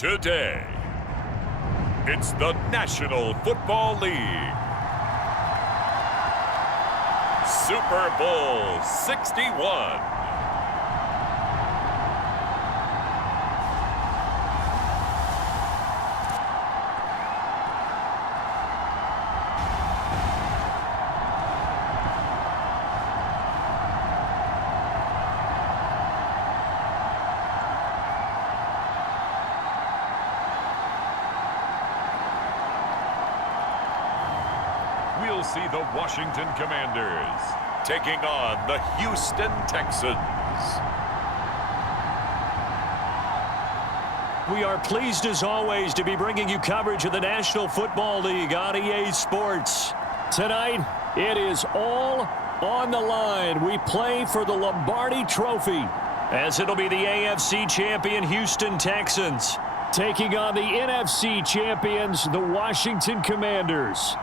Today, it's the National Football League. Super Bowl 61. We'll see the Washington Commanders taking on the Houston Texans. We are pleased as always to be bringing you coverage of the National Football League on EA Sports. Tonight, it is all on the line. We play for the Lombardi Trophy, as it'll be the AFC champion Houston Texans taking on the NFC champions, the Washington Commanders.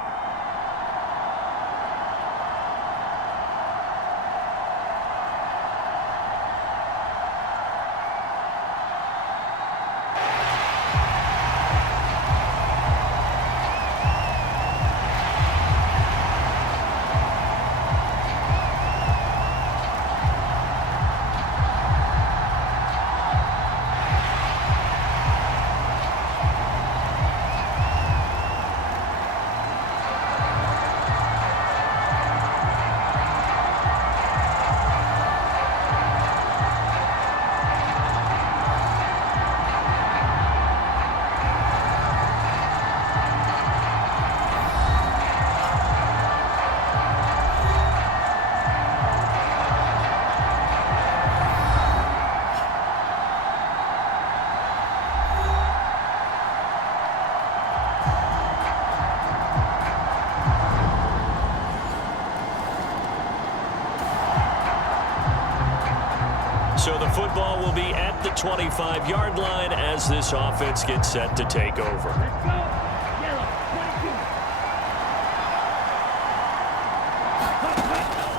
So the football will be at the 25-yard line as this offense gets set to take over.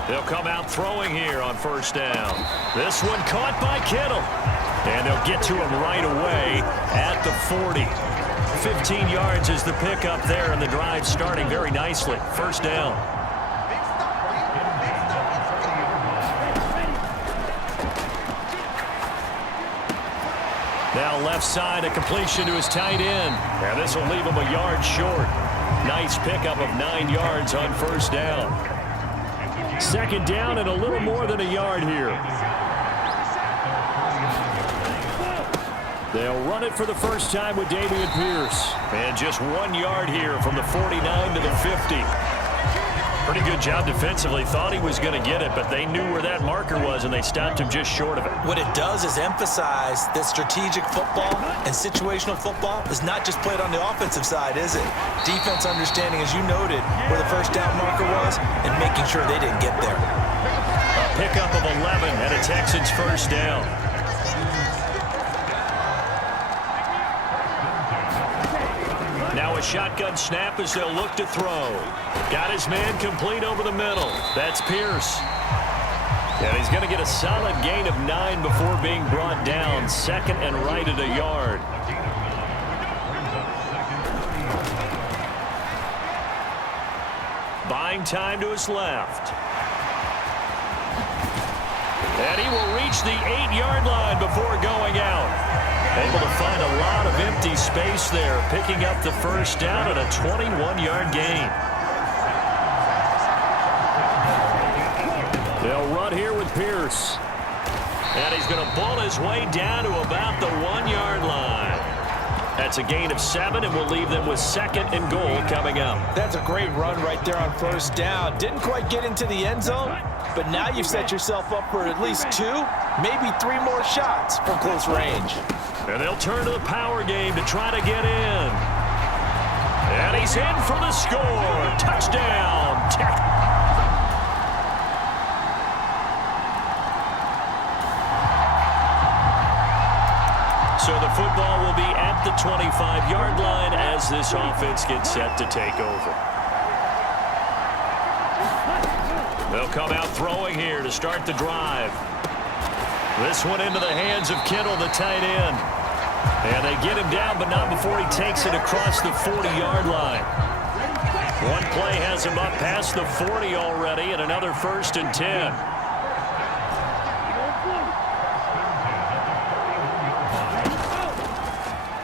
They'll come out throwing here on first down. This one caught by Kittle. And they'll get to him right away at the 40. 15 yards is the pickup there, and the drive starting very nicely. First down. Now left side, a completion to his tight end. And this will leave him a yard short. Nice pickup of 9 yards on first down. Second down and a little more than a yard here. They'll run it for the first time with Dameon Pierce. And just 1 yard here from the 49 to the 50. Pretty good job defensively. Thought he was going to get it, but they knew where that marker was, and they stopped him just short of it. What it does is emphasize that strategic football and situational football is not just played on the offensive side, is it? Defense understanding, as you noted, where the first down marker was and making sure they didn't get there. A pickup of 11 and a Texans first down. Now a shotgun snap as they'll look to throw. Got his man complete over the middle. That's Pierce. And he's going to get a solid gain of 9 before being brought down. Second and right at a yard. Buying time to his left. And he will reach the 8-yard line before going out. Able to find a lot of empty space there, picking up the first down and a 21-yard gain. They'll run here with Pierce. And he's going to ball his way down to about the 1-yard line. That's a gain of 7, and will leave them with second and goal coming up. That's a great run right there on first down. Didn't quite get into the end zone, but now you've set yourself up for at least 2, maybe 3 more shots from close range. And they'll turn to the power game to try to get in. And he's in for the score. Touchdown. So the football will be at the 25-yard line as this offense gets set to take over. They'll come out throwing here to start the drive. This one into the hands of Kittle, the tight end. And they get him down, but not before he takes it across the 40-yard line. One play has him up past the 40 already, and another 1st and 10.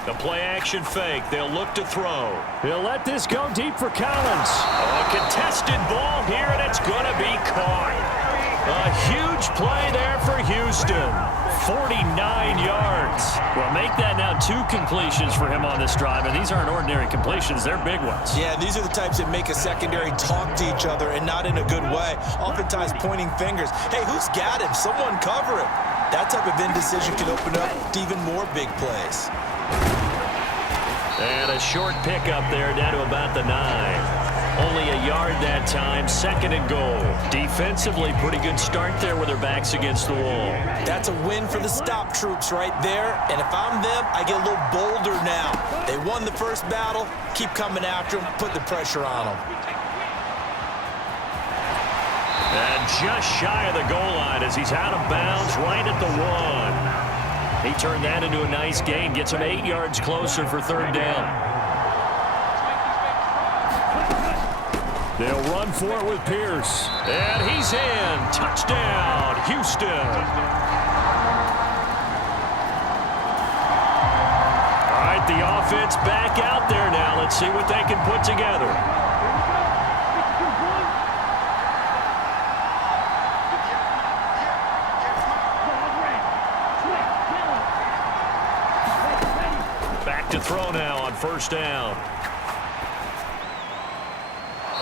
The play-action fake. They'll look to throw. He'll let this go deep for Collins. A contested ball here, and it's going to be caught. A huge play there for Houston. 49 yards. Well, make that now 2 completions for him on this drive, and these aren't ordinary completions. They're big ones. Yeah, these are the types that make a secondary talk to each other, and not in a good way. Oftentimes pointing fingers. Hey, who's got him? Someone cover him. That type of indecision can open up to even more big plays. And a short pickup there down to about the 9. Only a yard that time, 2nd and goal. Defensively, pretty good start there with their backs against the wall. That's a win for the stop troops right there. And if I'm them, I get a little bolder now. They won the first battle. Keep coming after them. Put the pressure on them. And just shy of the goal line as he's out of bounds right at the 1. He turned that into a nice gain. Gets him 8 yards closer for 3rd down. They'll run for it with Pierce. And he's in. Touchdown, Houston. All right, the offense back out there now. Let's see what they can put together. Back to throw now on 1st down.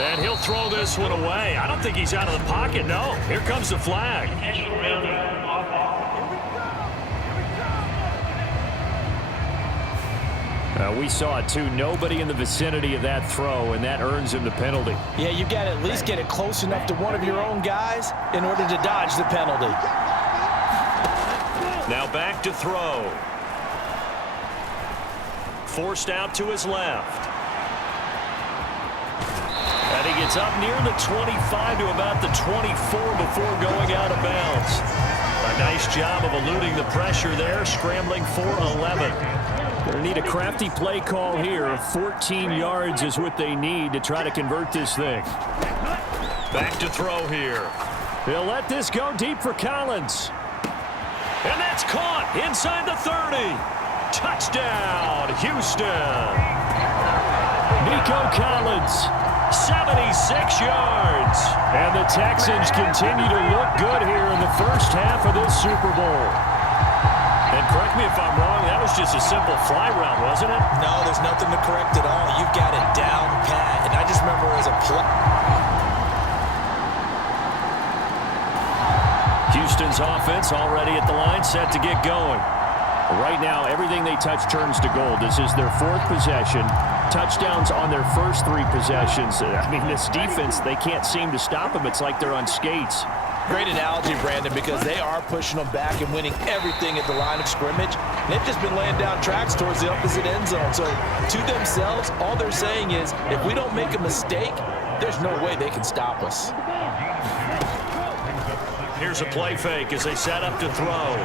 And he'll throw this one away. I don't think he's out of the pocket, no. Here comes the flag. We saw it, too. Nobody in the vicinity of that throw, and that earns him the penalty. Yeah, you've got to at least get it close enough to one of your own guys in order to dodge the penalty. Now back to throw. Forced out to his left. And he gets up near the 25 to about the 24 before going out of bounds. A nice job of eluding the pressure there, scrambling for 11. Going to need a crafty play call here. 14 yards is what they need to try to convert this thing. Back to throw here. He'll let this go deep for Collins. And that's caught inside the 30. Touchdown, Houston. Nico Collins, 76 yards. And the Texans continue to look good here in the first half of this Super Bowl. And correct me if I'm wrong, that was just a simple fly route, wasn't it? No, there's nothing to correct at all. You've got it down pat. And I just remember as a play. Houston's offense already at the line, set to get going. Right now, everything they touch turns to gold. This is their 4th possession. Touchdowns on their first 3 possessions. I mean, this defense, they can't seem to stop them. It's like they're on skates. Great analogy, Brandon, because they are pushing them back and winning everything at the line of scrimmage. They've just been laying down tracks towards the opposite end zone. So to themselves, all they're saying is, if we don't make a mistake, there's no way they can stop us. Here's a play fake as they set up to throw.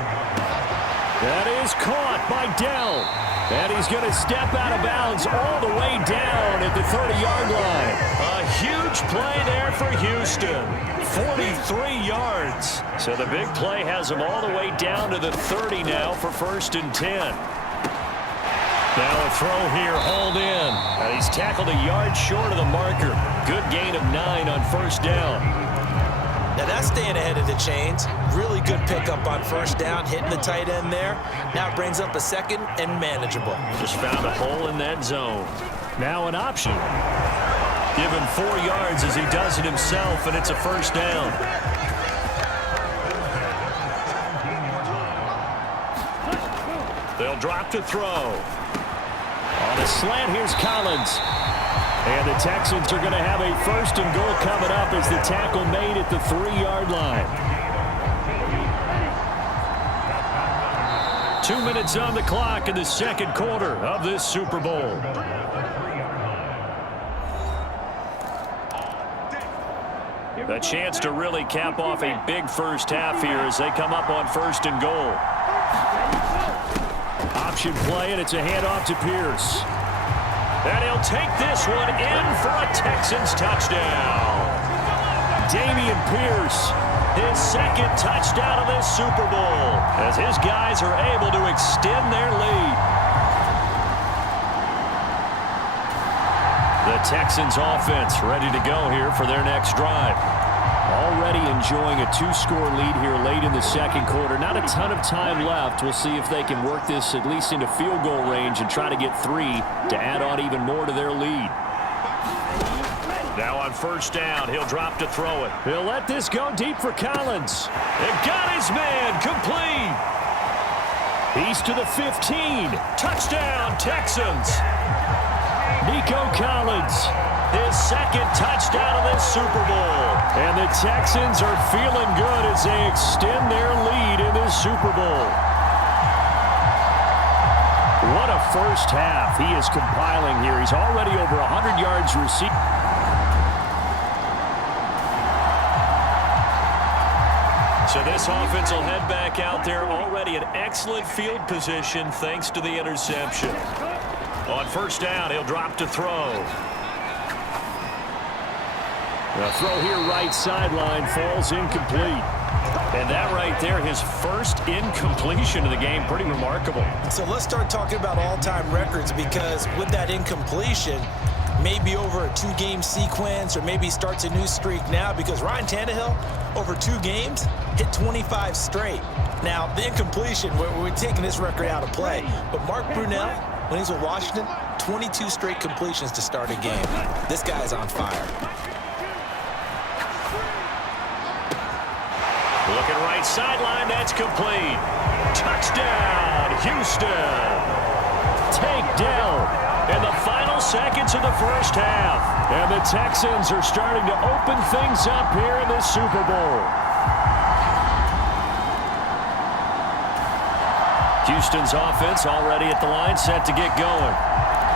That is caught by Dell. And he's going to step out of bounds all the way down at the 30-yard line. A huge play there for Houston. 43 yards. So the big play has him all the way down to the 30 now for 1st and 10. Now a throw here, hauled in. And he's tackled a yard short of the marker. Good gain of 9 on 1st down. Now that's staying ahead of the chains. Really good pickup on 1st down, hitting the tight end there. Now it brings up a 2nd and manageable. Just found a hole in that zone. Now an option. Give him 4 yards as he does it himself, and it's a 1st down. They'll drop to throw. On a slant, here's Collins. And the Texans are going to have a 1st and goal coming up as the tackle made at the 3-yard line. 2 minutes on the clock in the 2nd quarter of this Super Bowl. A chance to really cap off a big first half here as they come up on 1st and goal. Option play, and it's a handoff to Pierce. And he'll take this one in for a Texans touchdown. Dameon Pierce, his second touchdown of this Super Bowl, as his guys are able to extend their lead. The Texans offense ready to go here for their next drive. Already enjoying a two-score lead here late in the second quarter. Not a ton of time left. We'll see if they can work this at least into field goal range and try to get 3 to add on even more to their lead. Now on first down, he'll drop to throw it. He'll let this go deep for Collins. And got his man complete. He's to the 15. Touchdown, Texans. Nico Collins, his second touchdown of this Super Bowl. And the Texans are feeling good as they extend their lead in this Super Bowl. What a first half he is compiling here. He's already over 100 yards receiving. So this offense will head back out there, already in excellent field position thanks to the interception. On first down, he'll drop to throw. The throw here right sideline falls incomplete. And that right there, his first incompletion of the game, pretty remarkable. So let's start talking about all-time records, because with that incompletion, maybe over a 2-game sequence, or maybe starts a new streak now, because Ryan Tannehill, over 2 games, hit 25 straight. Now, the incompletion, we're taking this record out of play. But Mark Brunell, when he's with Washington, 22 straight completions to start a game. This guy is on fire. Looking right sideline, that's complete. Touchdown, Houston. Takedown in the final seconds of the first half. And the Texans are starting to open things up here in this Super Bowl. Houston's offense already at the line, set to get going.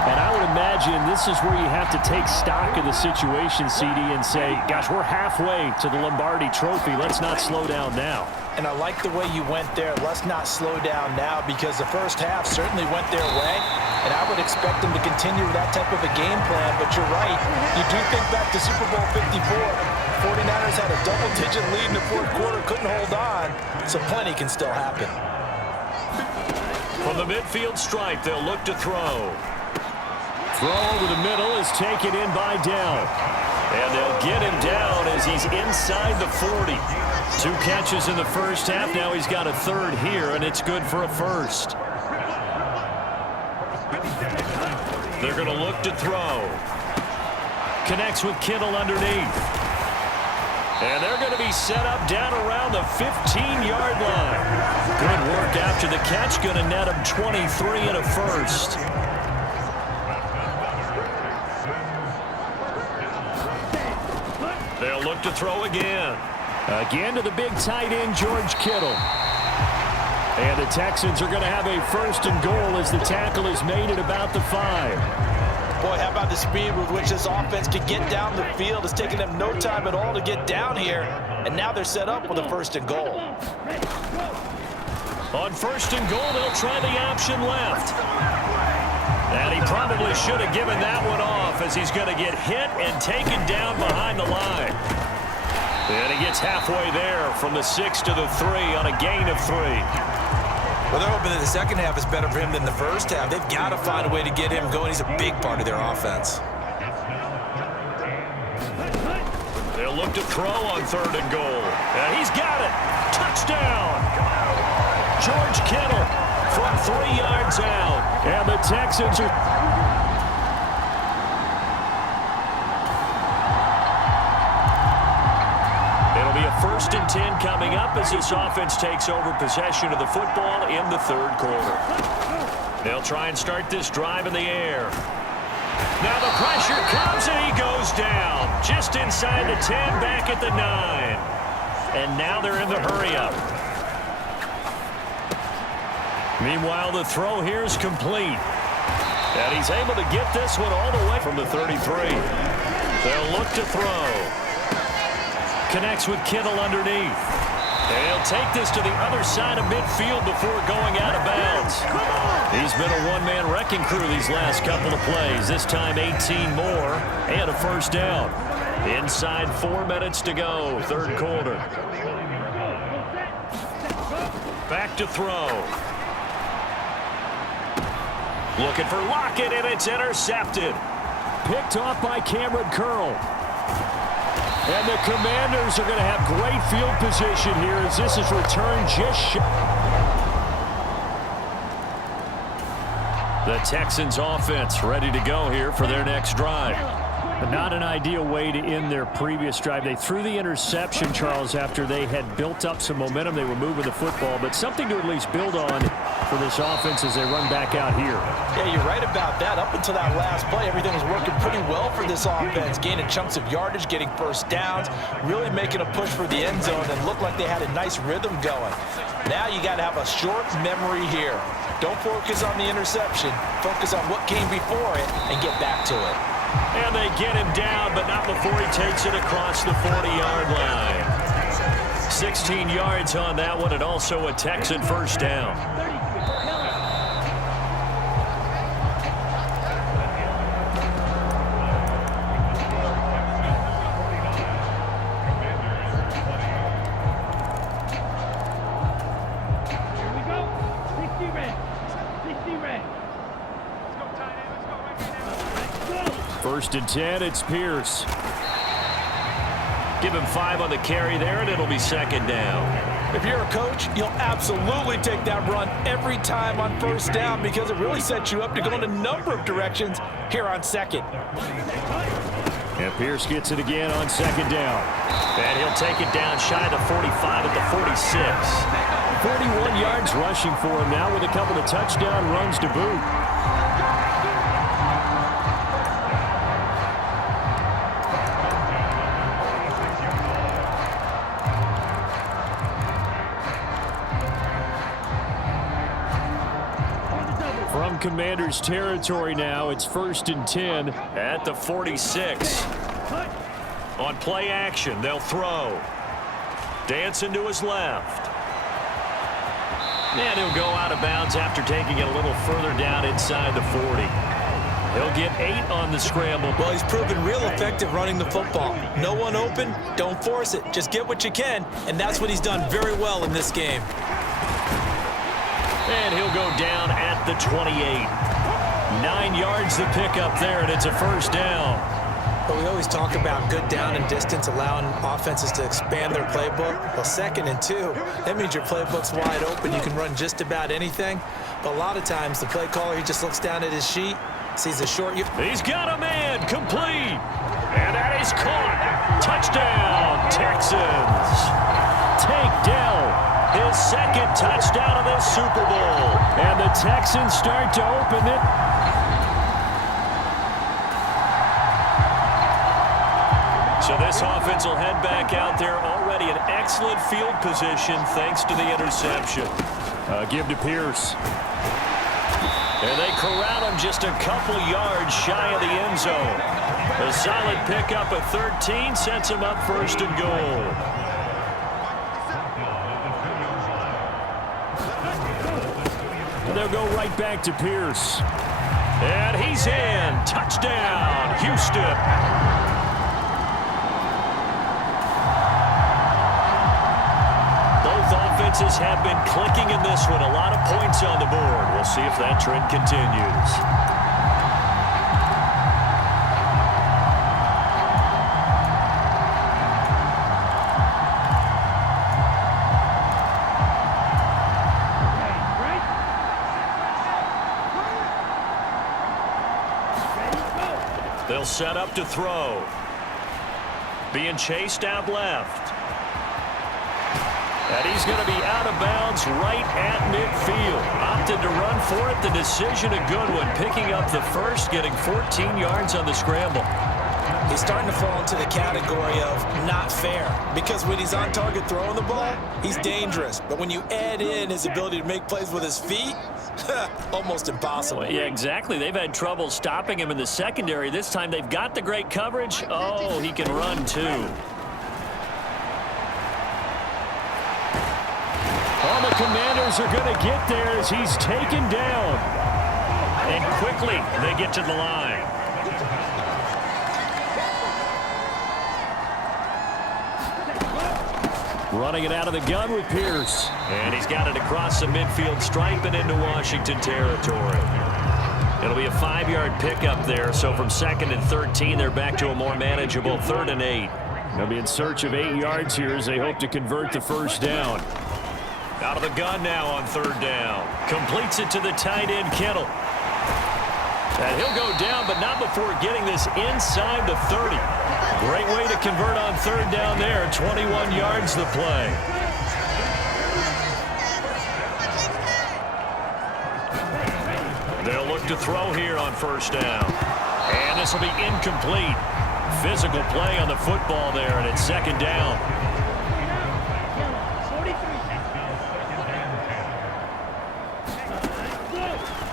And I would imagine this is where you have to take stock of the situation, CD, and say, gosh, we're halfway to the Lombardi Trophy. Let's not slow down now. And I like the way you went there. Let's not slow down now, because the first half certainly went their way. And I would expect them to continue with that type of a game plan. But you're right. You do think back to Super Bowl 54. 49ers had a double-digit lead in the fourth quarter, couldn't hold on. So plenty can still happen. From the midfield stripe, they'll look to throw. Throw over the middle is taken in by Dell. And they'll get him down as he's inside the 40. 2 catches in the first half. Now he's got a third here, and it's good for a first. They're going to look to throw. Connects with Kittle underneath. And they're going to be set up down around the 15-yard line. Good work after the catch. Going to net him 23 and a first. They'll look to throw again. Again to the big tight end, George Kittle. And the Texans are going to have a first and goal as the tackle is made at about the 5. Boy, how about the speed with which this offense can get down the field? It's taking them no time at all to get down here. And now they're set up with a first and goal. On first and goal, they'll try the option left. And he probably should have given that one off, as he's going to get hit and taken down behind the line. And he gets halfway there from the 6 to the 3 on a gain of 3. Well, they're hoping that the second half is better for him than the first half. They've got to find a way to get him going. He's a big part of their offense. They'll look to throw on third and goal. And he's got it. Touchdown. George Kittle from 3 yards out. And the Texans are... First and 10 coming up as this offense takes over possession of the football in the third quarter. They'll try and start this drive in the air. Now the pressure comes and he goes down. Just inside the 10, back at the 9. And now they're in the hurry-up. Meanwhile, the throw here is complete. And he's able to get this one all the way from the 33. They'll look to throw. Connects with Kittle underneath. He'll take this to the other side of midfield before going out of bounds. He's been a one-man wrecking crew these last couple of plays. This time 18 more and a first down. Inside 4 minutes to go, third quarter. Back to throw. Looking for Lockett, and it's intercepted. Picked off by Cameron Curl. And the Commanders are going to have great field position here as this is returned just The Texans offense ready to go here for their next drive. Not an ideal way to end their previous drive. They threw the interception, Charles, after they had built up some momentum. They were moving the football, but something to at least build on for this offense as they run back out here. Yeah, you're right about that. Up until that last play, everything was working pretty well for this offense, gaining chunks of yardage, getting first downs, really making a push for the end zone, and looked like they had a nice rhythm going. Now you got to have a short memory here. Don't focus on the interception. Focus on what came before it and get back to it. And they get him down, but not before he takes it across the 40-yard line. 16 yards on that one, and also a Texan first down. First and 10, it's Pierce. Give him 5 on the carry there, and it'll be second down. If you're a coach, you'll absolutely take that run every time on first down because it really sets you up to go in a number of directions here on second. And Pierce gets it again on second down. And he'll take it down shy of the 45 at the 46. 41 yards rushing for him now with a couple of touchdown runs to boot. From Commanders territory now, it's first and 10 at the 46. On play action, they'll throw. Dancing to his left. And he'll go out of bounds after taking it a little further down inside the 40. He'll get 8 on the scramble. Well, he's proven real effective running the football. No one open, don't force it. Just get what you can, and that's what he's done very well in this game. And he'll go down at the 28. 9 yards to pick up there, and it's a first down. Well, we always talk about good down and distance, allowing offenses to expand their playbook. Well, second and 2, that means your playbook's wide open. You can run just about anything. But a lot of times, the play caller, he just looks down at his sheet, sees a short... He's got a man, complete. And that is caught. Touchdown, Texans. Tank Dell. His second touchdown of this Super Bowl. And the Texans start to open it. So this offense will head back out there already in excellent field position thanks to the interception. Give to Pierce. And they corral him just a couple yards shy of the end zone. A solid pickup of 13 sets him up first and goal. They'll go right back to Pierce. And he's in. Touchdown, Houston. Both offenses have been clicking in this one. A lot of points on the board. We'll see if that trend continues. They'll set up to throw. Being chased out left. And he's going to be out of bounds right at midfield. Opted to run for it. The decision a good one. Picking up the first, getting 14 yards on the scramble. He's starting to fall into the category of not fair. Because when he's on target throwing the ball, he's dangerous. But when you add in his ability to make plays with his feet, almost impossible. Well, yeah, exactly. They've had trouble stopping him in the secondary. This time they've got the great coverage. Oh, he can run too. the Commanders are going to get there as he's taken down. And quickly, they get to the line. Running it out of the gun with Pierce. And he's got it across the midfield stripe and into Washington territory. It'll be a 5-yard pickup there, so from 2nd and 13, they're back to a more manageable 3rd and 8. They'll be in search of 8 yards here as they hope to convert the first down. Out of the gun now on 3rd down. Completes it to the tight end, Kittle. And he'll go down, but not before getting this inside the 30. Great way to convert on 3rd down there. 21 yards the play. They'll look to throw here on 1st down. And this will be incomplete. Physical play on the football there, and it's 2nd down.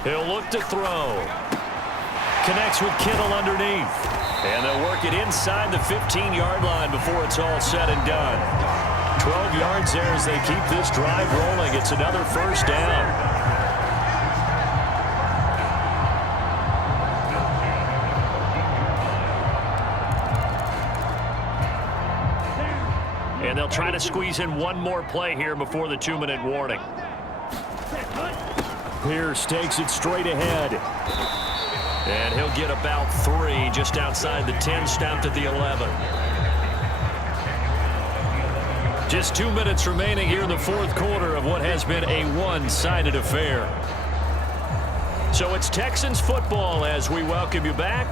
He'll look to throw. Connects with Kittle underneath. And they'll work it inside the 15-yard line before it's all said and done. 12 yards there as they keep this drive rolling. It's another 1st down. And they'll try to squeeze in one more play here before the 2-minute warning. Pierce takes it straight ahead. And he'll get about 3 just outside the 10, stopped at the 11. Just 2 minutes remaining here in the 4th quarter of what has been a one-sided affair. So it's Texans football as we welcome you back.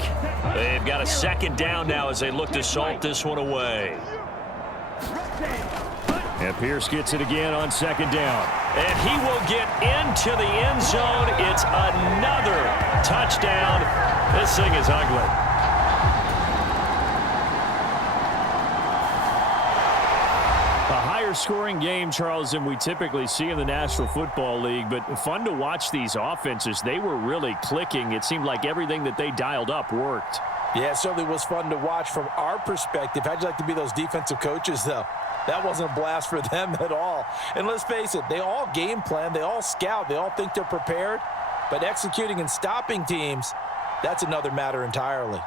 They've got a 2nd down now as they look to salt this one away. And Pierce gets it again on 2nd down. And he will get into the end zone. It's another touchdown. This thing is ugly. A higher scoring game, Charles, than we typically see in the National Football League, but fun to watch these offenses. They were really clicking. It seemed like everything that they dialed up worked. Yeah, it certainly was fun to watch from our perspective. How'd you like to be those defensive coaches, though? That wasn't a blast for them at all. And let's face it, they all game plan, they all scout, they all think they're prepared. But executing and stopping teams, that's another matter entirely.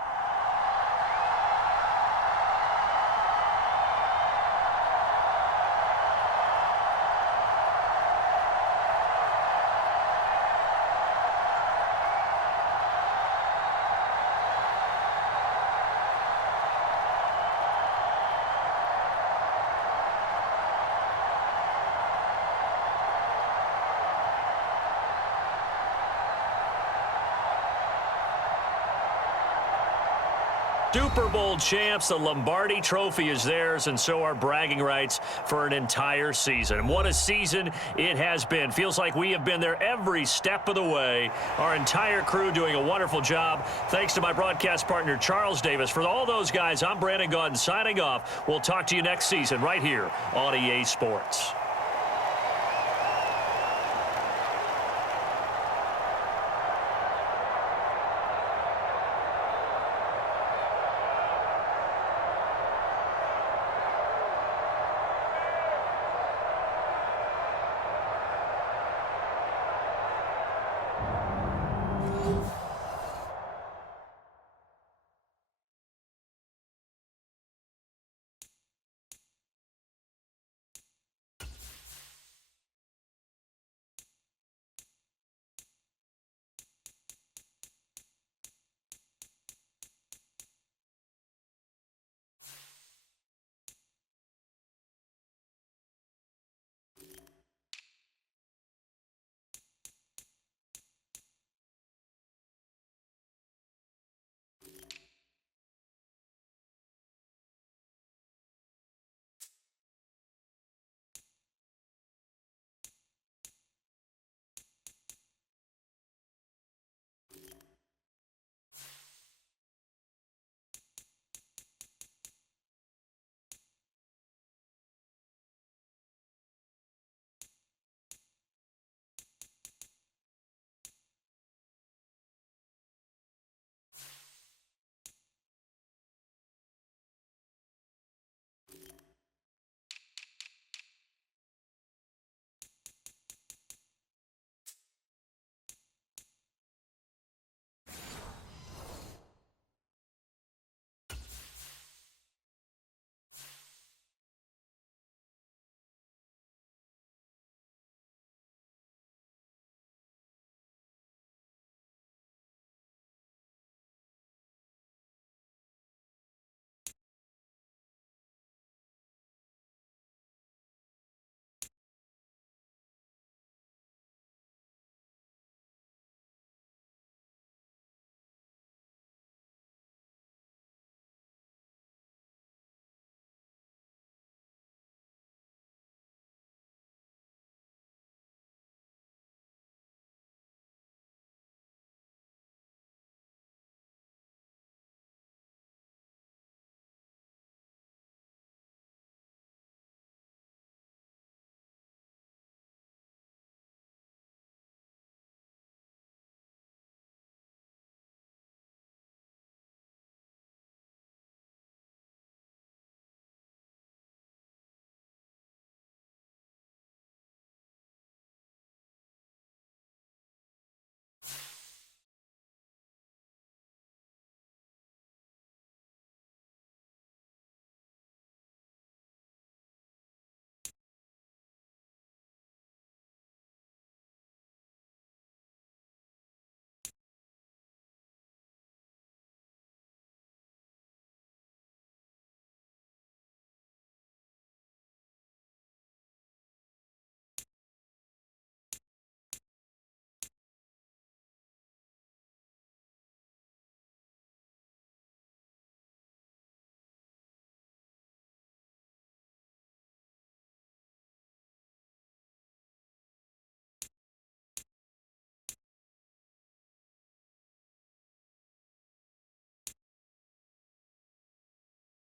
Super Bowl champs, the Lombardi Trophy is theirs, and so are bragging rights for an entire season. What a season it has been. Feels like we have been there every step of the way. Our entire crew doing a wonderful job. Thanks to my broadcast partner, Charles Davis. For all those guys, I'm Brandon Gaudin signing off. We'll talk to you next season right here on EA Sports.